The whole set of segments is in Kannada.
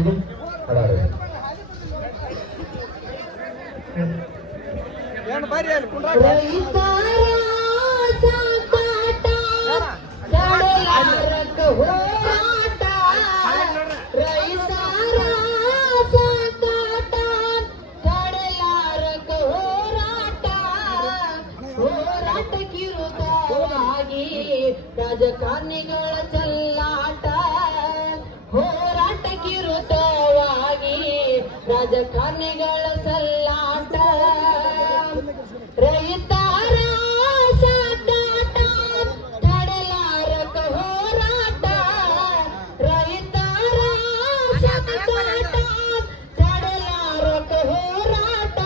ತೆಗಿ ಅಡಾರೆ ಏನು ಬರ್ರಿ ಅಲ್ಲಿ ಕುಂಡ್ರಾಗ ರಾಜಕಾರಣಿಗಳ ಚೆಲ್ಲಾಟ ಹೋರಾಟಕ್ಕಿರುತ್ತವಾಗಿ ರಾಜಕಾರಣಿಗಳ ಸಲ್ಲಾಟ ರೈತರ ಸಾಗಾಟ ತಡೆಲಾರಕ ಹೋರಾಟ ರೈತರ ಸಾಗಾಟ ತಡೆಲಾರಕ ಹೋರಾಟ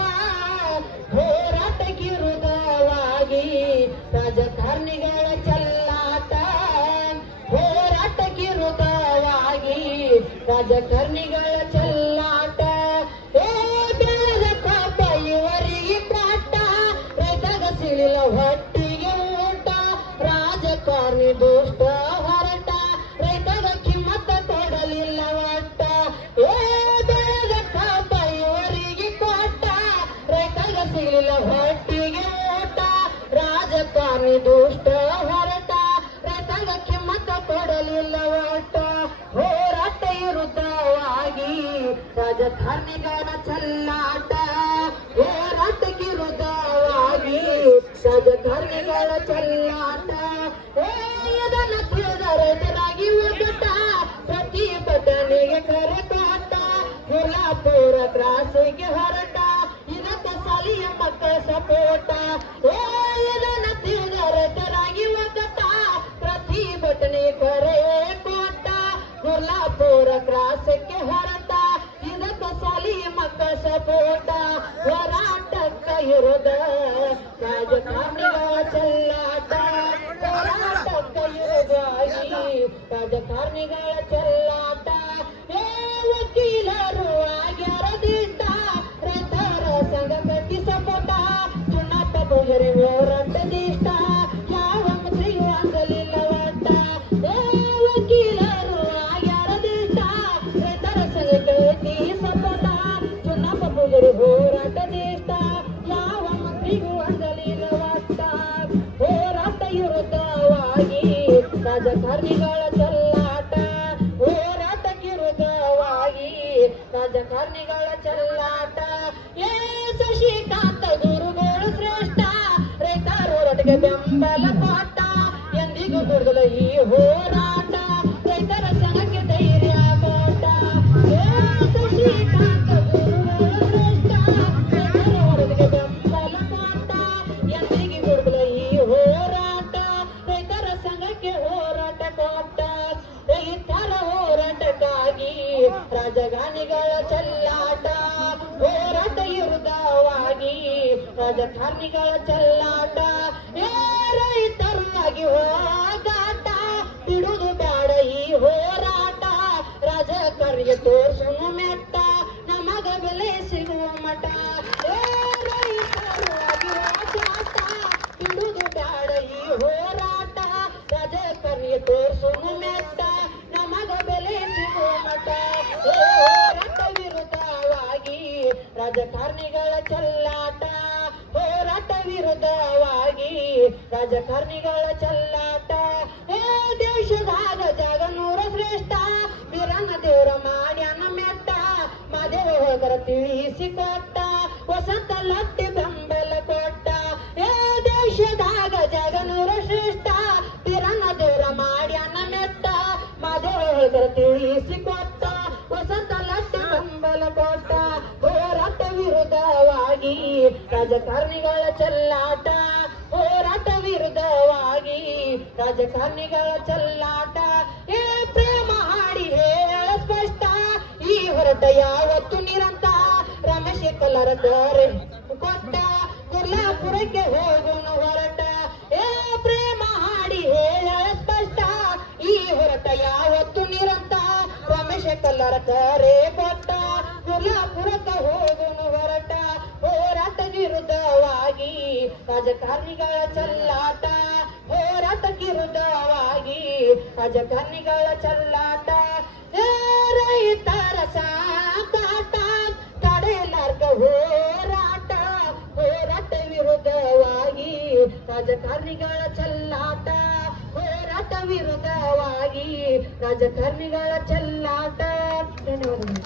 ಹೋರಾಟಕ್ಕಿರುತ್ತವಾಗಿ ರಾಜಕಾರಣಿಗಳ ಚೆಲ್ಲಾಟ ಹೋರಾಟಕ್ಕಿರುತ್ತವಾಗಿ ರಾಜಕಾರಣಿಗಳ ಚೆಲ್ಲಾಟ ಬೆಳೆದ ಪಾಪ ಇವರಿಗೆ ಕಾಟ ರೈತಗ ಸಿಳಿಲ ಹೊಟ್ಟಿಗೆ ಊಟ ರಾಜಕಾರಣಿ ದುಷ್ಟ ಹೊರಟ ರೈತಗ ಕಿಮ್ಮತ್ತ ಕೊಡಲಿಲ್ಲ ಒಟ್ಟ ಬೆಳೆದ ಪಾಪ ಇವರಿಗೆ ಕಾಟ ರೈತಗ ಸಿಳಿಲ ಹೊಟ್ಟಿಗೆ ಊಟ ರಾಜಕಾರಣಿ ದುಷ್ಟ ಹೊರಟ ರೈತಗ ಕಿಮ್ಮತ್ತ ಕೊಡಲಿಲ್ಲ ಒಟ್ಟ ಹೋರಾಟ ವಿರುದ್ಧವಾಗಿ ರಾಜಕಾರಣಿಗಳ ಚೆಲ್ಲಾಟ ಹೋರಾಟಕ್ಕಿರುದ್ಧವಾಗಿ ರಾಜಕಾರಣಿಗಳ ಚೆಲ್ಲಾಟ ಇದನ್ನು ತಿಳಿದ ರೈತರಾಗಿ ಒಗ್ಗಟ್ಟ ಪ್ರತಿಭಟನೆಗೆ ಕರೆ ಕಾಟ ಗುಲಾಪುರ ಕ್ರಾಸಿಗೆ ಹೊರಟ ಇದಕ್ಕೆ ಸಾಲಿಯ ಮಕ್ಕಳ ಸಪೋಟ ಇದನ್ನು ತಿಳಿದ ರೈತರಾಗಿ ಒಗ್ಗಟ್ಟ ಪ್ರತಿಭಟನೆ ಕರೆ ಕೊಟ್ಟ ಗುಲಾಪುರ ಕ್ರಾಸಕ್ಕೆ ಹೊರಟ ಇದಕ್ಕೆ ಸಾಲಿಯ ಮಕ್ಕಳ ಸಪೋಟ ಹೋರಾಟಕ್ಕ ಇರೋದ ರಾಜಕಾರಣಿಗಳ ಚೆಲ್ಲಾಟ ಹೋರಾಟಕ್ಕ ಇರೋದಾಗಿ ರಾಜಕಾರಣಿಗಳ ಚೆಲ್ಲಾಟ ವಕೀಲರು ಆಗ್ಯಾರ ದಿಟ್ಟ ರೈತರ ಸಂಘ ಕಟ್ಟಿ ಸಪೋಟ ಚುನಾಪ ಪೂಜರಿ ಹೋರಾಟ ದಿಷ್ಟ ಯಾವ ಮಂತ್ರಿಗೂ ಆಗಲಿಲ್ಲ ಒಟ್ಟ ವಕೀಲರು ಆಗ್ಯಾರ ದಿಟ್ಟ ರೈತರ ಸಂಘ ಕಟ್ಟಿ ಸಪೋಟ ಚುನಾಪ ಪೂಜರಿ ಹೋರಾಟ ದಿಷ್ಟ ಯಾವ ಮಂತ್ರಿಗೂ ಆಗಲಿಲ್ಲ ಒಟ್ಟ ಹೋರಾಟ ವಿರುದ್ಧವಾಗಿ ರಾಜಕಾರಣಿಗಳ ಚೆಲ್ಲಾಟ ಹೋರಾಟಕ್ಕಿರುದ್ಧವಾಗಿ ರಾಜಕಾರಣಿಗಳ ಚೆಲ್ಲಾಟ ಶಶಿಕಾಂತ ಗುರುಗಳು ಶ್ರೇಷ್ಠ ರೈತರ ಹೋರಾಟಕ್ಕೆ ಬೆಂಬಲ ಕೊಟ್ಟ ಎಂದಿಗೂ ದುರ್ಗಲ ಈ ಹೋರಾಟ ರೈತರ ಸಂಘಕ್ಕೆ ಧೈರ್ಯ ಕೊಟ್ಟ ಶಶಿಕಾಂತ ಗುರುಗಳು ಶ್ರೇಷ್ಠ ರೈತರ ಹೋರಾಟಕ್ಕೆ ಬೆಂಬಲ ಕೊಟ್ಟ ಎಂದಿಗೂ ದುರ್ಗಲ ಈ ಹೋರಾಟ ರೈತರ ಸಂಘಕ್ಕೆ ಹೋರಾಟ ಕೊಟ್ಟ ರೈತರ ಹೋರಾಟಕ್ಕಾಗಿ ರಾಜಕಾರಣಿಗಳ ಚೆಲ್ಲಾಟ ಹೋರಾಟ ವಿರುದ್ಧವಾಗಿ ರಾಜಕಾರಣಿಗಳ ಚೆಲ್ಲಾಟ ರೈತರಾಗಿ ಹೋರಾಟ ಬಿಡುವುದು ಬೇಡ ಈ ಹೋರಾಟ ರಾಜಕಾರಣಿಗೆ ತೋರ್ಸುನು ಮೆಟ್ಟ ನಮಗ ಬೆಲೆ ಸಿಗುವ ಮಠ ರೈತರಾಗಿ ಹೋರಾಟ ಬಿಡುವುದು ಬೇಡ ಈ ಹೋರಾಟ ರಾಜಕಾರಣಿಗೆ ತೋರ್ಸುನು ಮೆಟ್ಟ ನಮಗ ಬೆಲೆ ಸಿಗುವ ಮಠ ಹೋರಾಟ ವಿರುದ್ಧವಾಗಿ ರಾಜಕಾರಣಿಗಳ ಚೆಲ್ಲಾಟ ಹೋರಾಟ ವಿರುದ್ಧವಾಗಿ ರಾಜಕಾರಣಿಗಳ ಚೆಲ್ಲಾಟ ದೇಶದಾಗ ಜಗನೂರ ಶ್ರೇಷ್ಠ ವೀರನ ದೇವರ ಮಾಡ್ಯಾನ ಮೆಟ್ಟ ಮಾದೇವ ಹೋಗರ ತಿಳಿಸಿಕೊಟ್ಟ ವಸಂತ ಲಟ್ಟಿ ಬೆಂಬಲ ಕೊಟ್ಟ ದೇಶದಾಗ ಜಗನೂರ ಶ್ರೇಷ್ಠ ವೀರನ ದೇವರ ಮಾಡ್ಯಾನ ಮೆಟ್ಟ ಮಾದೇವ ಹೋಗರ ತಿಳಿಸಿಕೊಟ್ಟ ವಸಂತ ಲಟ್ಟಿ ಬೆಂಬಲ ಕೊಟ್ಟ ಹೋರಾಟ ವಿರುದ್ಧವಾಗಿ ರಾಜಕಾರಣಿಗಳ ಚೆಲ್ಲಾಟ ಹೋರಾಟ ವಿರುದ್ಧವಾಗಿ ರಾಜಕಾರಣಿಗಳ ಚೆಲ್ಲಾಟ ಪ್ರೇಮ ಹಾಡಿ ಹೇಳ ಸ್ಪಷ್ಟ ಈ ಹೊರಟ ಯಾವತ್ತು ನಿರಂತ ರಮೇಶ್ ಕಲರ ಕರೆ ಕೊಟ್ಟ ಗುರ್ಲಾಪುರಕ್ಕೆ ಹೋಗೋಣ ಹೊರಟ ಪ್ರೇಮ ಹಾಡಿ ಹೇಳ ಸ್ಪಷ್ಟ ಈ ಹೊರಟ ಯಾವತ್ತು ನಿರಂತ ರಮೇಶ್ ಕಲ್ಲರ ಕರೆ ಕೊಟ್ಟ ಗುರ್ಲಾಪುರಕ್ಕೆ ಹೋಗೋಣ ಹೊರಟ ಹೋರಾಟ ವಿರುದ್ಧವಾಗಿ ರಾಜಕಾರಣಿಗಳ ಚೆಲ್ಲಾಟ ಹೋರಾಟಕ್ಕಿರುದ್ಧವಾಗಿ ರಾಜಕಾರಣಿಗಳ ಚೆಲ್ಲಾಟ ಸ್ನೇಹಿತರ ಸಾಕಾಟ ತಡೆಲಾರ್ಕ ಹೋರಾಟ ಹೋರಾಟ ವಿರುದ್ಧವಾಗಿ ರಾಜಕಾರಣಿಗಳ ಚೆಲ್ಲಾಟ ಹೋರಾಟ ವಿರುದ್ಧವಾಗಿ ರಾಜಕಾರಣಿಗಳ ಚೆಲ್ಲಾಟ. ಧನ್ಯವಾದಗಳು.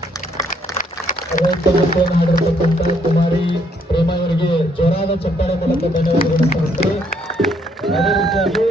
ರೈತ ಗೀತೆಯನ್ನು ಹಾಡಿರ್ತಕ್ಕಂಥ ಕುಮಾರಿ ಪ್ರೇಮ ಅವರಿಗೆ ಜೋರಾದ ಚಪ್ಪಾಳೆ ಮೂಲಕ ಧನ್ಯವಾದಗಳು. ಅದೇ ರೀತಿಯಾಗಿ